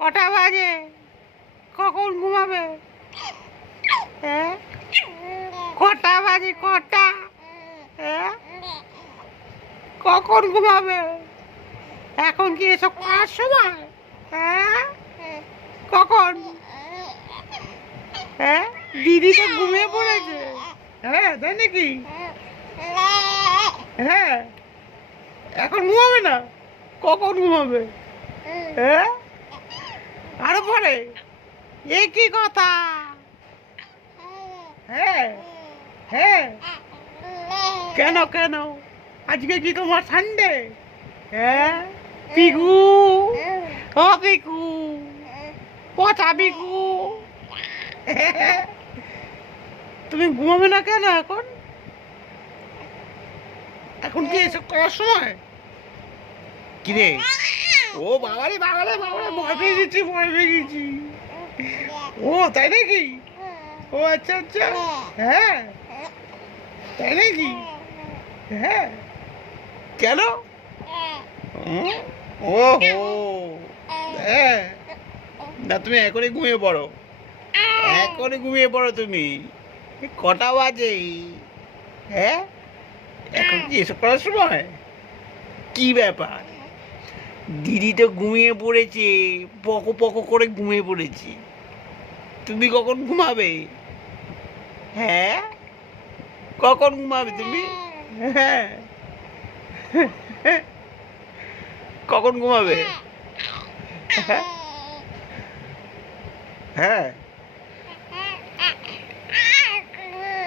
কটা বাজে? কখন ঘুমাবে? হ্যাঁ, কটা বাজে? কটা? হ্যাঁ, কখন ঘুমাবে? এখন কি এসব করার সময়? হ্যাঁ, কখন? হ্যাঁ, দিদি তো ঘুমিয়ে পড়েছে। হ্যাঁ, তাই নাকি? হ্যাঁ, এখন ঘুমাবে না? কখন ঘুমাবে? হ্যাঁ, আরো পরে? এ কি কথা? হ্যাঁ, হ্যাঁ, কেন কেন? আজকে কি তোমার সানডে? হ্যাঁ, পিকু, ও পিকু, পচা পিকু, তুমি ঘুমাবে না কেন এখন? এখন কি এসব করার সময়? কিরে? ও বাবারে বাবারে বাবারে, ভয় পেয়ে গেছি, ভয় পেয়ে গেছি। ও তাই নাকি? ও আচ্ছা আচ্ছা। হ্যাঁ, তাই নাকি? হ্যাঁ, কেন? ও হো, হ্যাঁ, না তুমি এখনই ঘুমিয়ে পড়ো, এখনই ঘুমিয়ে পড়ো তুমি। কটা বাজে? হ্যাঁ, এখন কি এসব করার সময়? কি ব্যাপার? দিদি তো ঘুমিয়ে পড়েছে, পকো পকো করে ঘুমিয়ে পড়েছে। তুমি কখন ঘুমাবে? হ্যাঁ, কখন ঘুমাবে তুমি? হ্যাঁ, কখন ঘুমাবে? হ্যাঁ,